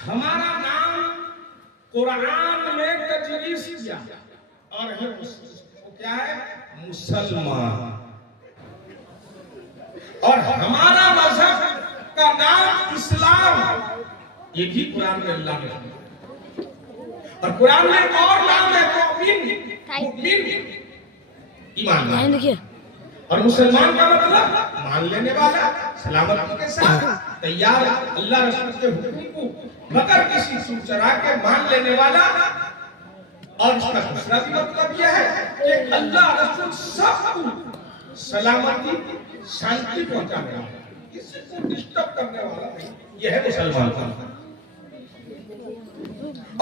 हमारा नाम कुरान में तजवीज़ किया और है वो क्या है? मुसलमान। और हमारा मजहब का नाम इस्लाम, ये भी कुरान में अल्लाह ने। और कुरान में और नाम है मुमिन, ईमान। और मुसलमान का मतलब मान लेने वाला, सलामती के साथ तैयार अल्लाह रसूल के हुक्म को मगर किसी सूर चढ़ा के मान लेने वाला। और इसका दूसरा भी मतलब यह है कि अल्लाह रसूल सबको सलामती शांति पहुंचाने वाला, किसी को डिस्टर्ब करने वाला नहीं, यह है मुसलमान का।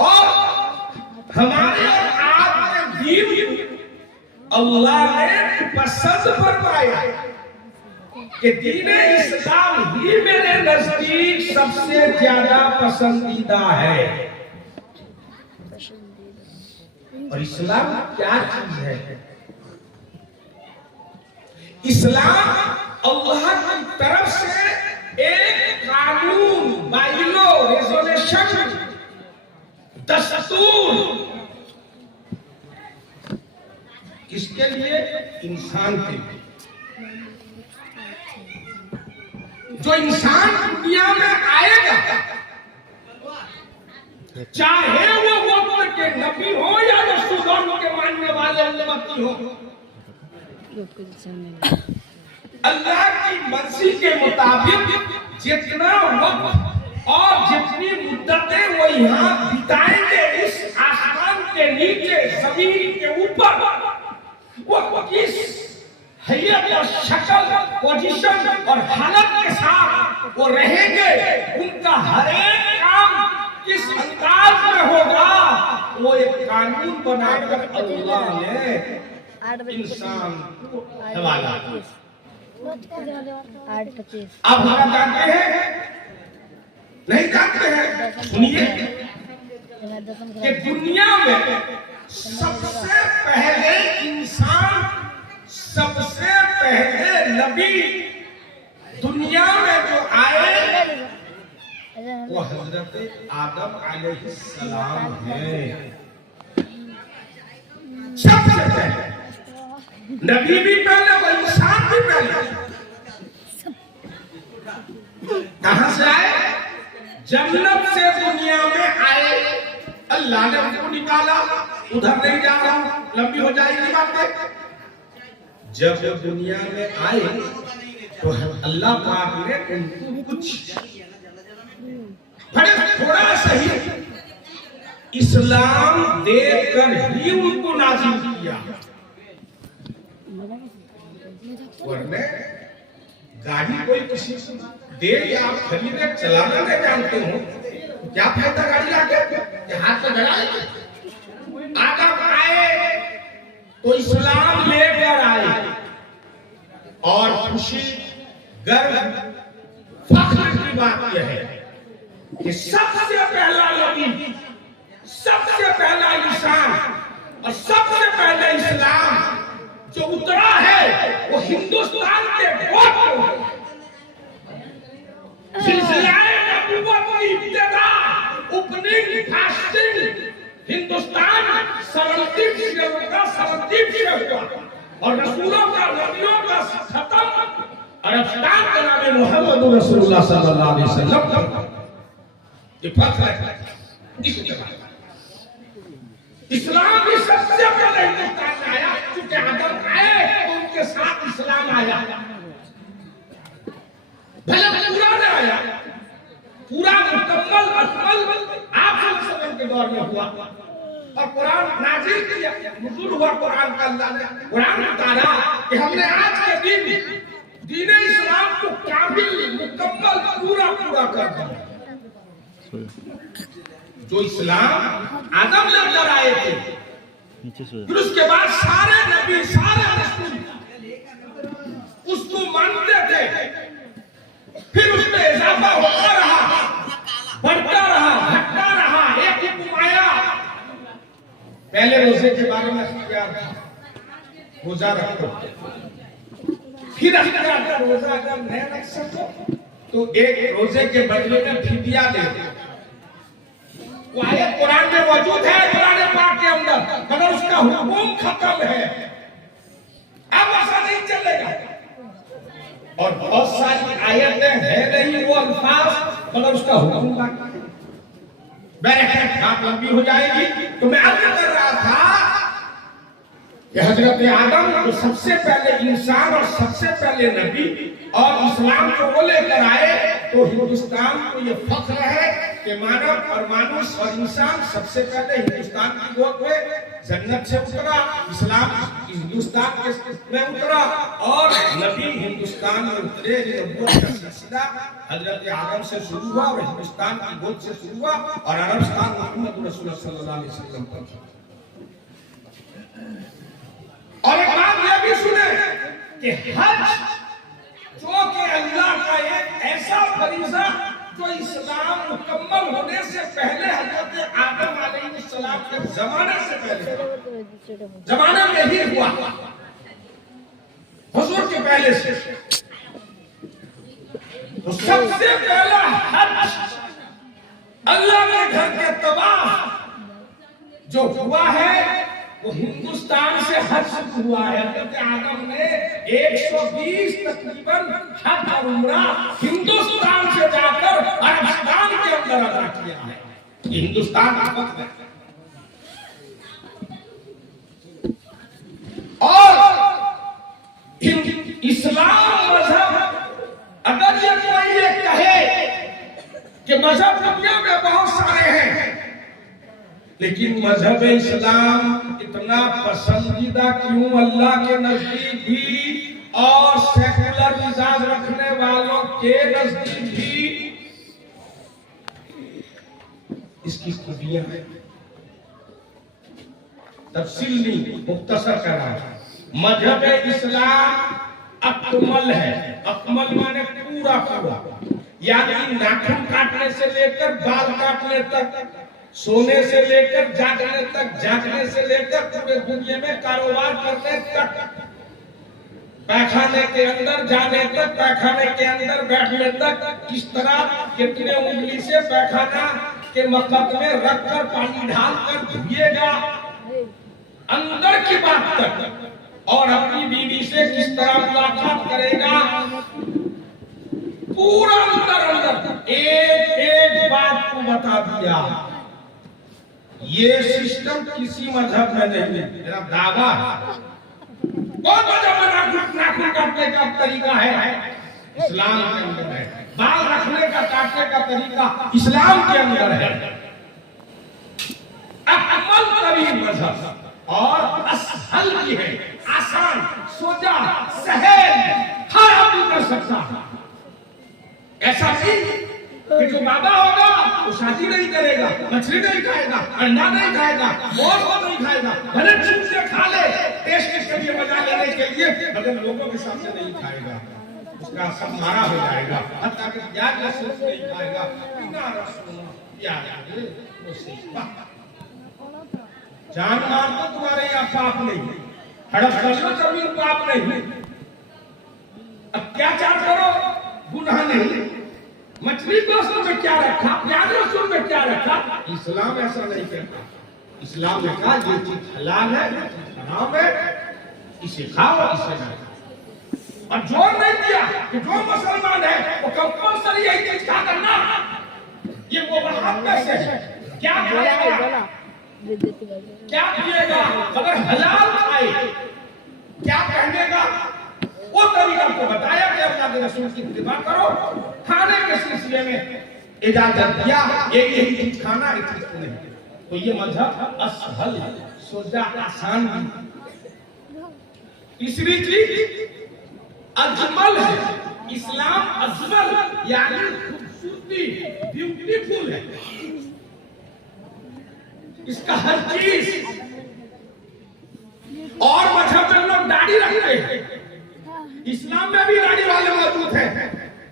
और हमारे और आपके दीन अल्लाह ने पसंद फरमाया कि दीन इस्लाम ही मेरे नजदीक सबसे ज्यादा पसंदीदा है। और इस्लाम क्या चीज है? इस्लाम अल्लाह की तरफ से एक कानून, बाइलो, रेजोल्यूशन, दस्तूर, किसके लिए? इंसान के लिए। जो इंसान दुनिया में आएगा, चाहे वो वक्त के नबी हो या रसूलों के मानने वाले उम्मती हो, अल्लाह की मर्जी के मुताबिक जितना वक्त और जितनी मुद्दतें वो यहाँ बिताएंगे इस आसमान के नीचे, जमीन के ऊपर, वो किस हैयत और शक्ल, पोजीशन और हालत के साथ वो रहेंगे, उनका हर एक काम किस अंदाज में होगा, वो एक कानून बनाकर अल्लाह ने इंसान को हवाला किया। अब हम जानते हैं? नहीं जानते हैं? सुनिए कि दुनिया में सबसे पहले इंसान, सबसे पहले नबी दुनिया में जो आए वो हजरत आदम अलैहिस्सलाम हैं। सबसे पहले नबी भी पहले, वो इंसान भी पहले। कहां से आए? जन्नत से दुनिया में आए। अल्लाह ने उनको निकाला, उधर नहीं जा रहा, लंबी हो जाएगी बातें। जब दुनिया में आए तो अल्लाह पाक ने उनको कुछ बड़े थोड़ा सही इस्लाम देकर ही उनको नाज़िल किया। वरना गाड़ी कोई किसी से दे या आप खरीदे चलाना नहीं जानते हो, क्या फायदा गाड़ी लाके हाथ से गड़ाएंगे? आदम आए तो इस्लाम लेकर आए। और खुशी, गर्व, फख्र की बात यह है कि सबसे पहला नबी, सबसे पहला इंसान और सबसे पहला इस्लाम जो उतरा है वो हिंदुस्तान के वोट सिलसिलाए नबूवत की इब्तिदा, ओपनिंग, फास्टिंग हिंदुस्तान सरनदीप से हुआ, सरनदीप से हुआ। और रसूलों का, नबियों का खत्म अरबस्तान का नाम मोहम्मद रसूलुल्लाह सल्लल्लाहु अलैहि वसल्लम। ये फर्क है। इस्लाम भी सबसे पहले हिंदुस्तान में आया, क्योंकि आदम आए तो उनके साथ इस्लाम आया। भले पूरा नहीं आया, पूरा मुकम्मल अकमल आप सल्लल्लाहु के दौर में हुआ। और कुरान नाज़िल किया, नुज़ूल हुआ कुरान का। अल्लाह ने कुरान उतारा कि हमने आज के दिन दीन इस्लाम को कामिल, मुकम्मल, पूरा कर दिया। जो इस्लाम आदम लेकर आए थे, फिर उसके बाद सारे नबी, सारे रसूल उसको मानते थे। फिर उसमें इजाफा होता रहा, बढ़ता रहा, घटता रहा। एक हुक्म आया, पहले रोजे के बारे में इख्तियार था, रोजा रखो। फिर अगर रोजा अगर नहीं रख सको तो एक रोजे के बदले में फिदिया दे दो। वो आयत कुरान में मौजूद है, कुरान पाक के अंदर, मगर उसका हुक्म खत्म है। अब ऐसा नहीं चलेगा। और बहुत सारी आयतें हैं नहीं वो अल्फाज, मगर उसका हुक्म बाकी। बात लंबी हो जाएगी, तो मैं अर्ज कर रहा था कि हजरत आदम जो सबसे पहले इंसान और सबसे पहले नबी और इस्लाम को वो लेकर आए, तो हिंदुस्तान को ये फख्र है कि मानव और मानुष और इंसान सबसे पहले हिंदुस्तान की गोद में जन्नत से उतरा, इस्लाम हिंदुस्तान में उतरा और नबी हिंदुस्तान में उतरे। नबूवत का सिलसिला हजरत आदम से शुरू हुआ और हिंदुस्तान की गोद से शुरू हुआ और अरबस्तान मोहम्मद रसूलुल्लाह सल्लल्लाहु अलैहि वसल्लम पर। और एक बात यह भी सुने कि हज जो कि अल्लाह का एक ऐसा फरीज़ा जो इस्लाम मुकम्मल होने से पहले हजरत आदम अलैहिस्सलाम के जमाने से पहले जमाने में ही हुआ, हुजूर के पहले से। तो सबसे पहला हज अल्लाह के घर के तवाफ जो हुआ है वो हिंदुस्तान से हज शुरू हुआ है। हजरत आदम ने 120 तकरीबन हज और उम्रा हिंदुस्तान से जाकर अरबस्तान के अंदर अदा किया है। ये हिंदुस्तान का वक्त है। और इस्लाम मजहब, अगर ये कोई ये कहे कि मजहब दुनिया में बहुत सारे हैं, लेकिन मजहब इस्लाम इतना पसंदीदा क्यों अल्लाह के नजदीक भी और सेकुलर मिजाज रखने वालों के नजदीक भी, इसकी खूबियां हैं। तफसील नहीं, मुख्तसर कर रहा हूं। मजहब इस्लाम अकमल है। अकमल माने पूरा पूरा, यानी नाखून काटने से लेकर बाल काटने तक, सोने से लेकर जागने तक, जागने से लेकर पूरे दुनिया में कारोबार करने तक, पैखाने के अंदर जाने तक, पैखाने के अंदर बैठने तक, किस तरह कितने उंगली से पैखाना के मकद में रखकर पानी डालकर धुएगा, अंदर की बात तक, और अपनी बीवी से किस तरह मुलाकात करेगा, पूरा अंदर अंदर एक एक बात को बता दिया। ये सिस्टम किसी मजहब में नहीं है, मेरा दावा है। कौन मजहब में नाखून काटने का तरीका है? इस्लाम के अंदर है। बाल रखने का, काटने का तरीका इस्लाम के अंदर है। अकमल तरीन मजहब और असहल भी है, आसान, सोजा, सहल, हर आदमी कर सकता है। ऐसा नहीं कि जो बाबा होगा वो शादी नहीं करेगा, मछली नहीं खाएगा, अंडा नहीं खाएगा, मोर नहीं खाएगा, भले चूक से खा ले टेस्ट के लिए, मजा लेने के लिए, मगर लोगों के सामने नहीं खाएगा, उसका सब मारा हो जाएगा। हत्ता कि प्याज लहसुन नहीं खाएगा, बिना लहसुन प्याज वो सीखता। जान मार तो तुम्हारे यहाँ पाप नहीं, हड़प कर लो जमीन पाप नहीं, अत्याचार करो गुनाह नहीं, मछली लहसुन में क्या रखा, प्याज लहसुन में क्या रखा? इस्लाम ऐसा नहीं कहता। इस्लाम ने कहा ये चीज हलाल है, ये चीज हराम है, इसे खाओ, इसे ना खाओ। और जोर नहीं दिया कि जो मुसलमान है वो कंपल्सरी यही चीज खा करना, ये वो बहादुर से है। क्या खाएगा, क्या पिएगा, अगर हलाल खाए, क्या पहनेगा, वो तरीका को बताया कि अल्लाह के रसूल की इत्तिबा करो। खाने के सिलसिले में इजाजत दिया, यही चीज खाना, एक चीज नहीं। तो ये मजहब असहल है, सोजा, आसान है। तीसरी चीज अजमल है। इस्लाम अजमल यानी खूबसूरती, ब्यूटीफुल है। इसका हर चीज, और मजहब में लोग दाढ़ी रखते हैं, इस्लाम में भी दाढ़ी वाले मौजूद हैं।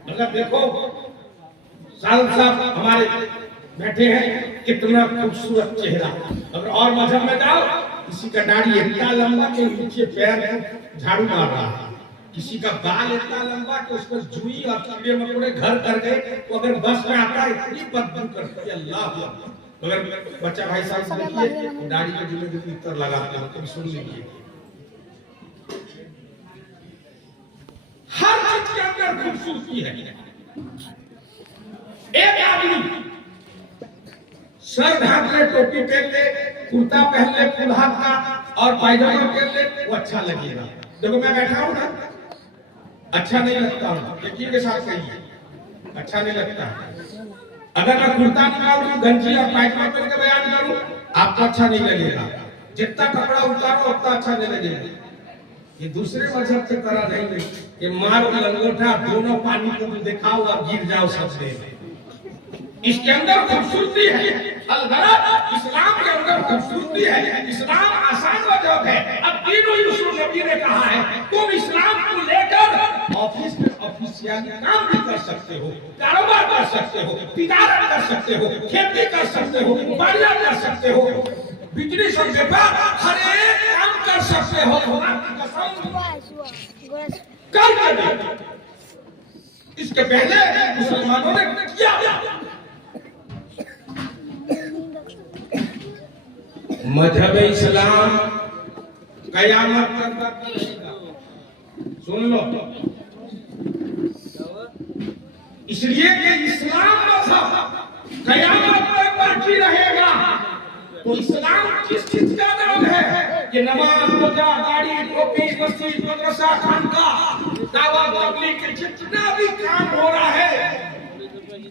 मगर देखो साल साहब हमारे बैठे हैं, कितना खूबसूरत चेहरा। अगर और मजहब में जाओ, किसी का दाढ़ी इतना लंबा कि नीचे पैर झाड़ू मार रहा है, किसी का बाल इतना लंबा कि उसको जुई और कीड़े मकोड़े घर कर गए, तो अगर बस में आता है इतनी बदबू करती है, अल्लाह मगर बच्चा भाई साहब देखिए दाढ़ी के जिले के इतर लगाते हो, कभी सुन लीजिए। हर चीज के अंदर खूबसूरती है। एक आदमी सर ढाक ले, टोपी पहन ले, कुर्ता पहन ले फुल हाथ का और पायजामा पहन ले, वो अच्छा लगेगा। देखो मैं बैठा हूं ना, अच्छा नहीं लगता हूं, यकीन के साथ कहिए, अच्छा नहीं लगता। अगर मैं कुर्ता निकालूं, गंजी और पायजामा पहन के बयान करूं, आपको अच्छा नहीं लगेगा। जितना कपड़ा उतारो उतना अच्छा नहीं लगेगा। ये दूसरे मजहब की तरह नहीं कि मारो लंगोटा दोनों पानी को दिखाओ और गिर जाओ सबसे। इसके अंदर खूबसूरती है। अलगरज इस्लाम के अंदर खूबसूरती है। इस्लाम आसान मजहब है। अब तीनों यूसुफ नबी ने कहा है तुम इस्लाम को लेकर ऑफिस में ऑफिशियल काम भी कर सकते हो, कारोबार कर सकते हो, तिजारत कर सकते हो, खेती कर सकते हो, बाड़ियां कर सकते हो, बिजनेस और व्यापार हर एक काम कर सकते हो। कर इसके पहले मुसलमानों ने किया। मजहब इस्लाम कयामत तक रहेगा। सुन लो, इसलिए कि इस्लाम मजहब कयामत तक बाकी रहेगा। तो इस्लाम किस चीज का नाम है? ये नमाज, रोजा, दाढ़ी, टोपी, मस्जिद, मदरसा, खानकाह, दावा, तबलीग के जितना भी काम हो रहा है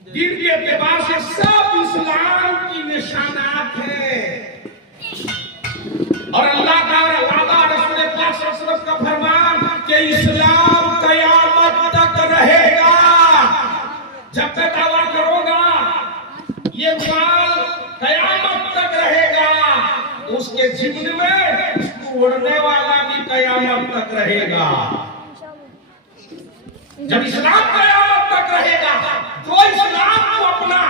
दिन के एतबार से सब इस्लाम की निशानात है। और अल्लाह का वादा, रसूल पाक सल्लल्लाहु अलैहि वसल्लम का फरमान कि इस्लाम कयामत तक रहेगा। जब तक दावा करोगा ये माल कयामत तक रहेगा, उसके जिम्मे में उसको उड़ने वाला भी कयामत तक रहेगा। जब इस्लाम कयामत तक रहेगा, जो इस्लाम को अपना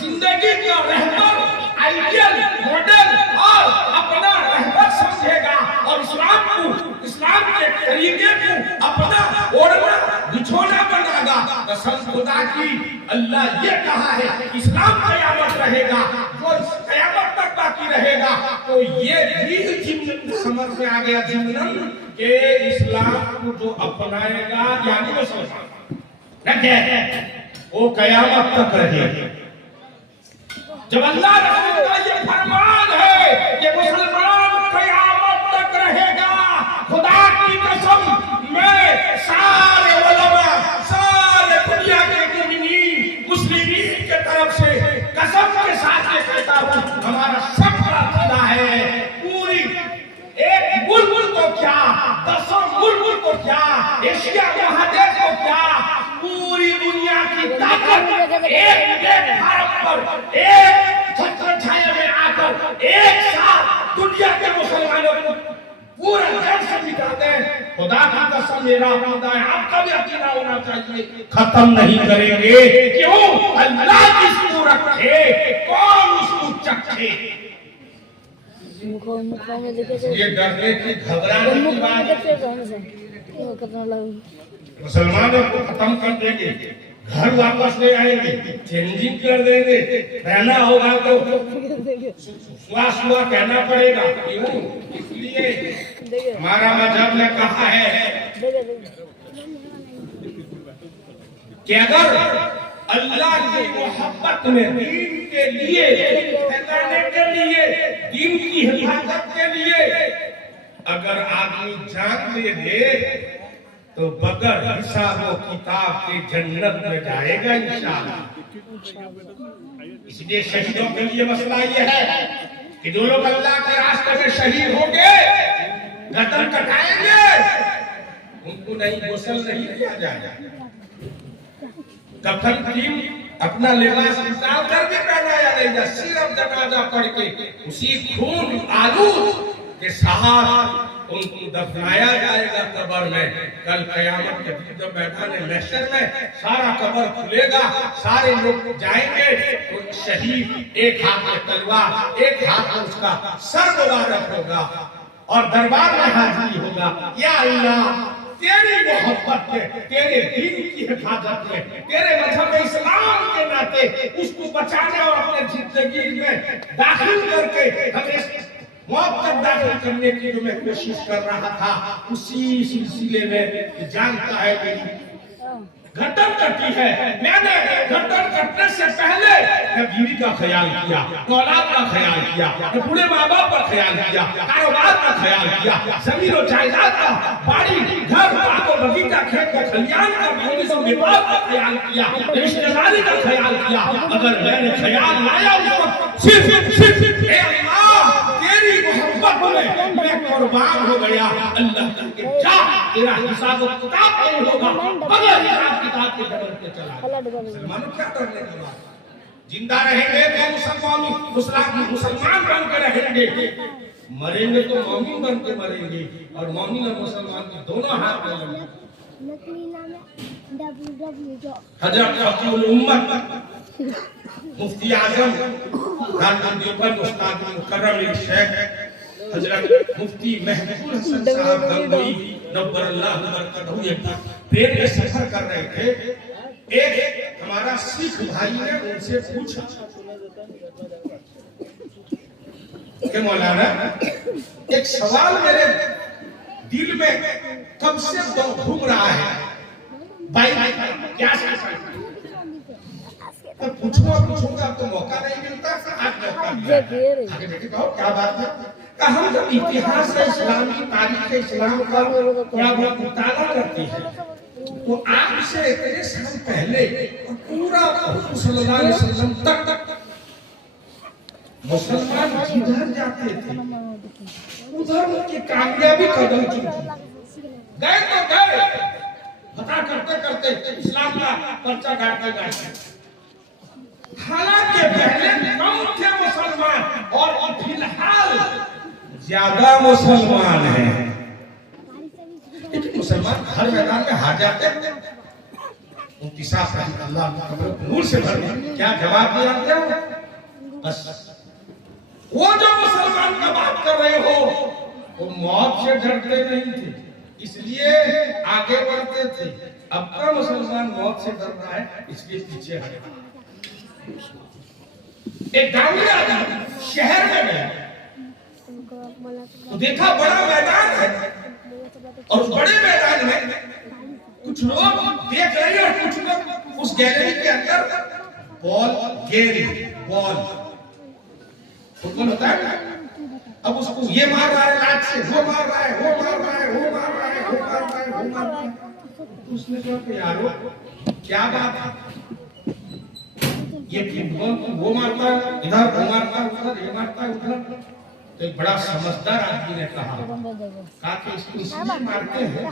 जिंदगी का रहबर, आइडियल मॉडल और अपना रहबर समझेगा और इस्लाम को, इस्लाम के तरीके को अपना ओढ़ना बिछोना बनाएगा, कसम खुदा की अल्लाह ये कहा है इस्लाम कयामत रहेगा। जो कयामत तक बाकी रहेगा तो ये भी समझ में आ गया जिम्मन के इस्लाम को जो अपनाएगा यानी मुसलमान वो कयामत तक रहेगा। जब अल्लाह रसूल का ये फरमान है कि मुसलमान कयामत तक रहेगा, खुदा की कसम मैं सारे उलमा, सारे दुनिया के मुमिनीन, मुस्लिमीन के तरफ से कसम के साथ ये कहता हूँ, हमारा सबका अकीदा है पूरी एक मुल्क को क्या, 10 मुल्क को क्या, एशिया महादेश को क्या, पूरी दुनिया की ताकत एक भारत पर एक छत्र छाया में आकर एक साथ दुनिया के मुसलमानों को पूरा जड़ से मिटाते हैं। खुदा की कसम मेरा अकीदा है, आपका भी अकीदा होना चाहिए, खत्म नहीं करेंगे। क्यों? अल्लाह जिसको रखे कौन उसको चखे। ये डरने की घबराने की बात मुसलमानों को खत्म कर देंगे, घर वापस ले आएंगे, चेंजिंग कर देंगे, रहना होगा तो सुआ कहना पड़ेगा। क्यों? इसलिए हमारा मजहब ने कहा है कि अगर अल्लाह की मोहब्बत में दीन के लिए, फैलाने के लिए, दीन की हिफाजत के लिए अगर आदमी जान दे दे तो बगैर हिसाब व किताब के जन्नत में जाएगा इंशाअल्लाह। इसलिए शहीदों के लिए मसला ये है कि जो लोग अल्लाह के रास्ते में शहीद होंगे, गर्दन कटाएंगे, उनको नहीं गोसल नहीं किया जाएगा। कफन टीम अपना लिबास उतार करके पहनाया जाएगा, सिर्फ जनाजा पढ़ के उसी खून आलूद के साथ उनको दफनाया जाएगा कब्र में। कल कयामत के दिन जब मैदान महशर में सारा कब्र खुलेगा, सारे लोग जाएंगे तो शहीद एक हाथ में तलवार, एक हाथ में उसका सर मुबारक होगा और दरबार में हाजिरी होगा। या अल्लाह तेरी मोहब्बत में, तेरे दीन की हिफाजत में, तेरे मजहब इस्लाम के नाते उसको बचाने और अपने जिंदगी में दाखिल करके हमें मौत तक दाखिल करने की जो मैं कोशिश कर रहा था, उसी सिलसिले में जानता है मेरी गर्दन कटी है। मैंने गर्दन कटने से पहले मैं बीवी का ख्याल किया, औलाद का ख्याल किया, पूरे माँ बाप का ख्याल किया, कारोबार का ख्याल किया, जमीन और जायदाद का, बाड़ी घर बाग और बगीचा खेत का खलियान का, विभाग का ख्याल किया, रिश्तेदारी का ख्याल किया। अगर मैंने ख्याल लाया उस वक्त सिर्फ तेरी मोहब्बत में मैं कुर्बान हो गया। अल्लाह के जा तेरा हिसाब किताब नहीं होगा, बगैर हिसाब किताब के डर के चला। मुसलमानों क्या करने का बात, जिंदा रहेंगे तो मुसलमान बन के रहेंगे, मरेंगे तो मोमिन बन के मरेंगे, और मोमिन और मुसलमान के दोनों हाथ में लेंगे। हजरत अब्दुल उम्मत मुफ्ती आजम देवबंद उस्ताद मुकर्रम शेख हजरत मुफ्ती महबूब हसन साहब गंगोई नव्वरल्लाहु बरकतहू एक ट्रेन में सफर कर रहे थे। एक हमारा सिख भाई ने उनसे पूछा कि मौलाना एक सवाल मेरे दिल में कब से घूम रहा है, भाई क्या तो पूछूंगा तो मौका नहीं मिलता, आज मौका मिला। क्या बात है? हम जब इतिहास इस्लामी तारीख इस्लाम का थोड़ा बहुत मुताला करते हैं तो आज से इतने साल पहले पूरा सल्लल्लाहु अलैहि वसल्लम तक मुसलमान जिधर जाते थे उधर उनकी कामयाबी कदम चुनती, गए तो गए पता करते करते इस्लाम का पर्चा गाड़ते। हालांकि पहले कम थे मुसलमान और फिलहाल ज्यादा मुसलमान हैं, लेकिन मुसलमान हर मैदान में हार जाते हैं। अल्लाह नूर से भर क्या जवाब दिया क्या? बस वो जो मुसलमान का बात कर रहे हो वो मौत से डरते नहीं थे, इसलिए आगे बढ़ते थे। अब का मुसलमान मौत से डर रहा है, इसलिए पीछे हटा। एक गांव आदमी शहर में गया तो देखा बड़ा मैदान है, और उस बड़े मैदान में कुछ लोग देख रहे हैं और कुछ लोग उस गैलरी के अंदर बॉल फुटबॉल होता है। अब उसको ये मार रहा है लात से, वो मार रहा है, वो मार रहा है, वो मार रहा है, वो मार रहा है, वो मार रहा है। उसने कहा यारो क्या बात है, ये फुटबॉल वो मारता है इधर, वो मारता है उधर, ये मारता है उधर। तो एक बड़ा समझदार आदमी ने कहा कि इसको इसलिए मारते हैं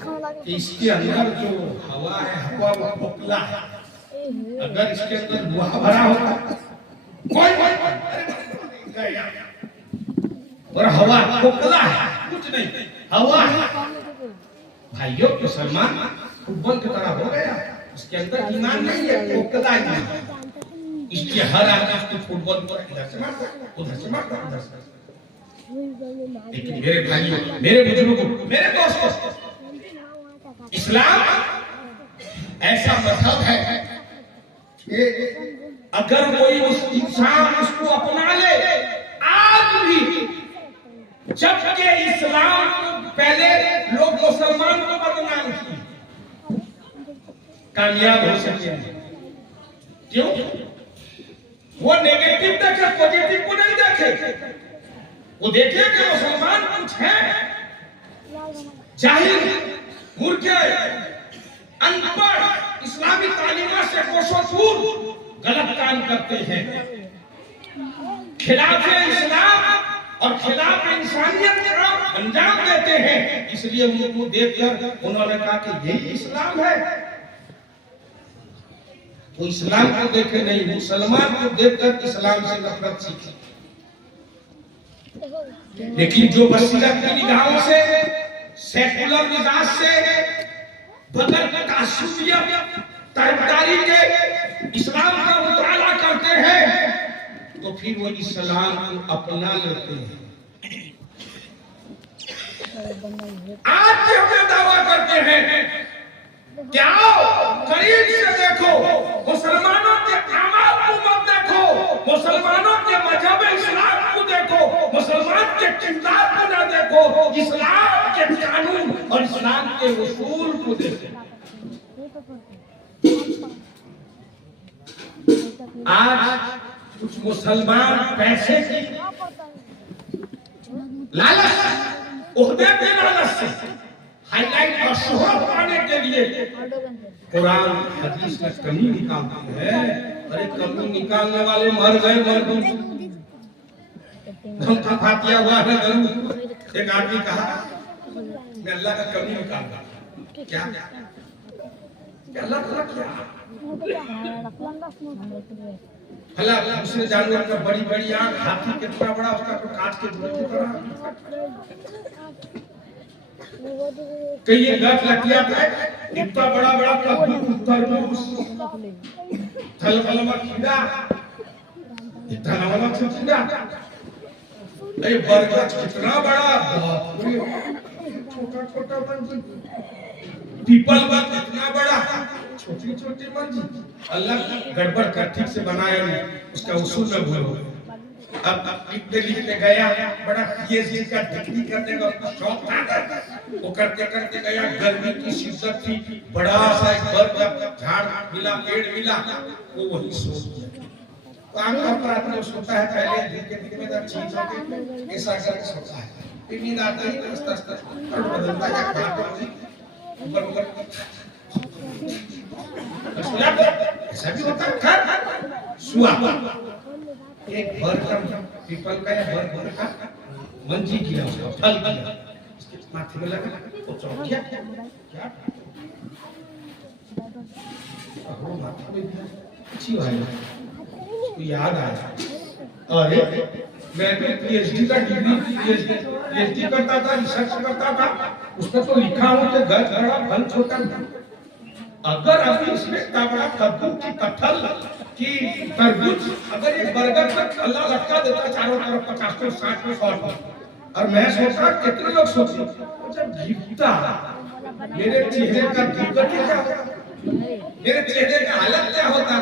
कि इसके अंदर जो हवा है, हवा वो खोखला है, अगर इसके अंदर लोहा भरा होता कोई और हवा खोखला है, कुछ नहीं हवा है। भाइयों मुसलमान फुटबॉल की तरह हो गया, उसके अंदर ईमान नहीं है, खोखला है, इसलिए हर आदमी उसको फुटबॉल पर इधर से मारता उधर से मारता उधर से। लेकिन मेरे भाइयों, मेरे बुजुर्गों, मेरे दोस्तों, इस्लाम ऐसा मजहब है कि अगर कोई उस इंसान उसको अपना ले, आज भी जबकि इस्लाम पहले लोग मुसलमान को बदनाम किए, कामयाब हो सके। क्यों? वो नेगेटिव देखे, पॉजिटिव को नहीं देखे। वो देखे कि मुसलमान कुछ है जाहिल, मूर्खे, अनपढ़, इस्लामी तालीमात से कोसों दूर गलत काम करते हैं, खिलाफ इस्लाम और खिलाफ इंसानियत का अंजाम देते हैं। इसलिए उनको देखकर उन्होंने कहा कि यही इस्लाम है। तो इस्लाम को देखे नहीं, मुसलमान को देखकर इस्लाम से नफरत सीखी। लेकिन जो बसीरत की निगाहों से, सेकुलर मिजाज से, बगैर तासुबियत तरफदारी के इस्लाम का मुताला करते हैं, तो फिर वो इस्लाम को अपना लेते हैं। आज भी हमें दावा करते हैं क्या करीब से देखो, मुसलमानों के अमाल को मत देखो, मुसलमानों के मजहब इस्लाम को देखो, मुसलमान के किरदार को ना देखो, इस्लाम के कानून और इस्लाम के उसूल को देखो। आज कुछ मुसलमान पैसे की लालच, ओहदे के लालच से, हाईलाइट और शोहरत पाने के लिए कुरान हदीस में कमी निकालते हैं। अरे कमी निकालने वाले मर गए, मर गए। हम तो फातिया हुआ है जरूर। एक आदमी कहा मैं अल्लाह का कमी निकालूंगा। क्या अल्लाह का क्या भला दूसरे जानवर का बड़ी बड़ी आंख, हाथी कितना बड़ा, उसका तो काट के धुआं की तरह। कई गठ लकिया है, इतना बड़ा बड़ा कद्दू, तरबूज, थलगलमा खीरा, इतना लंबा खीरा, ये बरगद कितना बड़ा, छोटा छोटा मंजी, पीपल का कितना बड़ा, छोटी छोटी मंजी। अल्लाह गड़बड़ कर ठीक से बनाया नहीं, उसका उसूल में भूल हो। अब लिखते गया, बड़ा पीएचडी का डिग्री करने का उसका शौक था, वो करते करते गया। गर्मी की शिद्दत थी, बड़ा सा एक बर्फ का झाड़ मिला, पेड़ मिला, वो वही सो गया। तो आमतौर पर आदमी सोता है पहले दिन के दिन में जब चीज होगी ऐसा करके सोता है, फिर नींद आते ही आस्ते आस्ते बदलता है, ऊपर ऊपर ऐसा भी होता है। सुआ एक भर का पीपल का या भर का मंजी किया, उसका फल किया, उसके माथे में लगा, वो चौंक गया। क्या वो माथा में अच्छी भाई उसको याद आया, अरे मैं तो पीएचडी का डिग्री पीएचडी करता था, रिसर्च करता था, उसमें तो लिखा हो कि गज बड़ा फल छोटा। अगर अभी इसमें तगड़ा कद्दू की कटहल की तरबूज, अगर एक बरगद का अल्लाह लटका देता चारों तरफ 50 तो 60 तो 100 और मैं सोचा कितने लोग सोचे जब गिरता मेरे चेहरे का दुर्गति क्या होता, मेरे चेहरे का हालत क्या होता।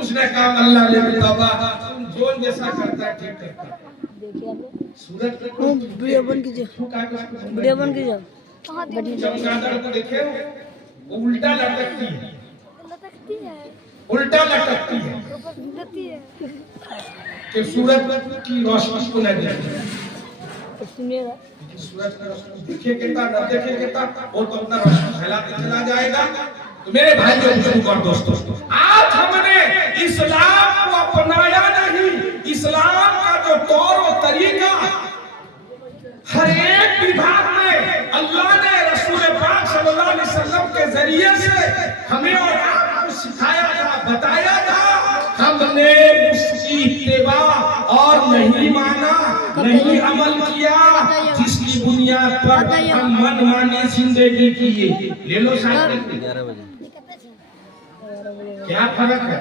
उसने कहा अल्लाह ने तौबा, तुम जोन जैसा करता है ठीक करता। सूरज को वीडियो बन कीजिए, वीडियो बन कीजिए। चमगादड़ को देखे वो उल्टा लटकती है, उल्टा लटकती है कि सूरज की रोशनी को न देखे। सूरज का रोशनी देखे कितना न देखे कितना, वो तो अपना रोशनी फैलाते चला जाएगा। तो मेरे भाइयों और दोस्तों, आज हमने इस्लाम को अपनाया नहीं। इस्लाम का जो तौर और तरीका हर एक विभाग में अल्लाह ने रसूल पाक सल्लल्लाहु अलैहि वसल्लम के जरिए से हमें और आपको सिखाया था, बताया था। हमने उसकी इत्तिबा और नहीं माना, नहीं अमल किया, जिसकी बुनियाद पर हम मनमानी जिंदगी की। ले लो साहब, 11 बजे क्या फर्क है?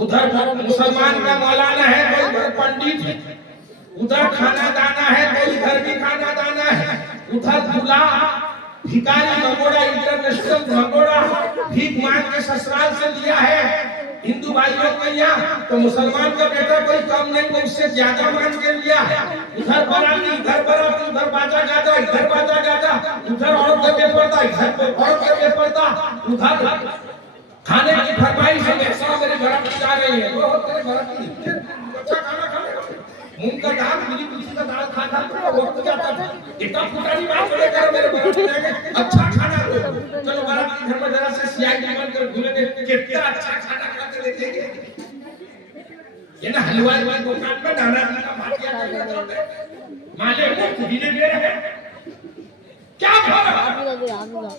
उधर मुसलमान का मौलाना है, कोई इधर पंडित है, उधर खाना दाना है, कोई इधर भी खाना दाना है, उधर दूल्हा भिखारी मंगोड़ा, इंटरनेशनल मंगोड़ा भीख मांग के ससुराल से लिया है। हिंदू भाइयों को यहाँ तो मुसलमान का बेटा कोई कम नहीं, वो उससे ज्यादा मांग के लिया। उधर बाराती, इधर बाराती, उधर बाजा गाजा, इधर बाजा गाजा, उधर औरत का बेपर्दा, इधर औरत का बेपर्दा, उधर खाने की फरमाइश है, मेरे घर में जा रही है, वो तेरे घर की अच्छा खाना खाने मूंग का दाल, मिली कुल्फी का दाल खा खा वक्त जाता था। इतना पुरानी बात कर मेरे बारात में अच्छा खाना दो, चलो बारात के घर में जरा से सियाई बन कर घूमेंगे, कितना अच्छा खाना खाते देखेंगे। ये ना हलवाई वाली दुकान में नाना जी का भाटिया करते होते माले को धीरे धीरे है क्या भागा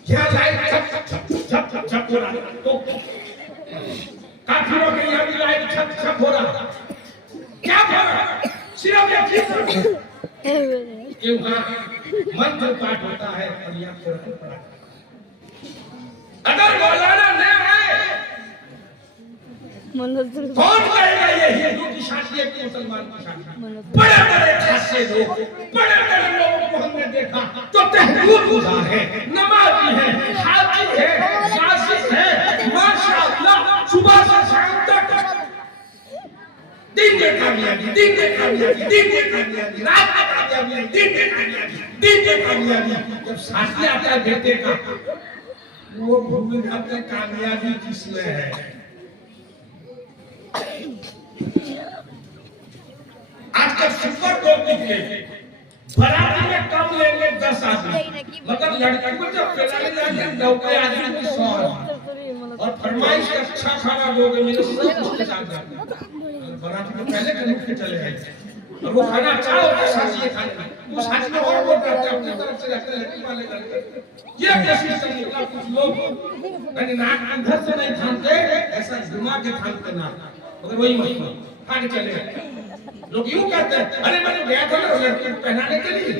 क्या लाइट छप छप छप छप हो रहा, तो काफिरों के यहाँ भी लाइट छप छप हो रहा, क्या भागा सिर्फ एक चीज कि वहाँ मंत्र पाठ होता है, फरियाद कुरान पढ़ा। अगर मौलाना न आए कौन कहेगा ये हिंदू की शादी है कि मुसलमान की शादी? बड़े बड़े खासे लोग, बड़े बड़े लोगों को हमने देखा तो तहज्जुद गुज़ार है, नमाजी है, हाजी है, नासिक है, माशाअल्लाह सुबह से शाम तक दिन में कामयाबी, दिन में कामयाबी, दिन में कामयाबी, रात में कामयाबी, दिन में कामयाबी, दिन में कामयाबी। जब साथी आता है बेटे का वो भूल जाते हैं कामयाबी किसमें है। आजकल सुपर टॉप निकले, बराती में कम लेंगे 10 आदमी, मगर लड़की को जब पिलाने जाएंगे 90 आदमी की 100 आदमी, और फरमाइश अच्छा खाना दोगे मेरे सब उसके साथ जाते। बराती में पहले कनेक्ट के चले गए और वो खाना अच्छा होता है साथी खाने में, वो साथी में और बोल रहे हैं अपनी तरफ से रहते लड़की वाले करते। ये कोशिश से निकला कुछ लोग यानी नाक अंदर से नहीं थामते, ऐसा दिमाग के थामते ना, मगर वही मत खाने चले गए। लोग यूं कहते हैं अरे मैंने गया था ना लड़की को पहनाने के लिए,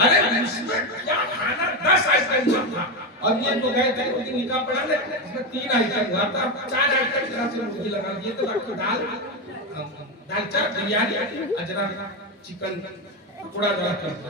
अरे इसमें क्या खाना 10 आइटम था, और ये तो गए थे उनकी निकाह पड़ा ले इसमें 3 आइटम हुआ था, 4 आइटम तरह से मुझे लगा दिए तो आपको दाल चाट बिरयानी अजरा चिकन टुकड़ा जरा करता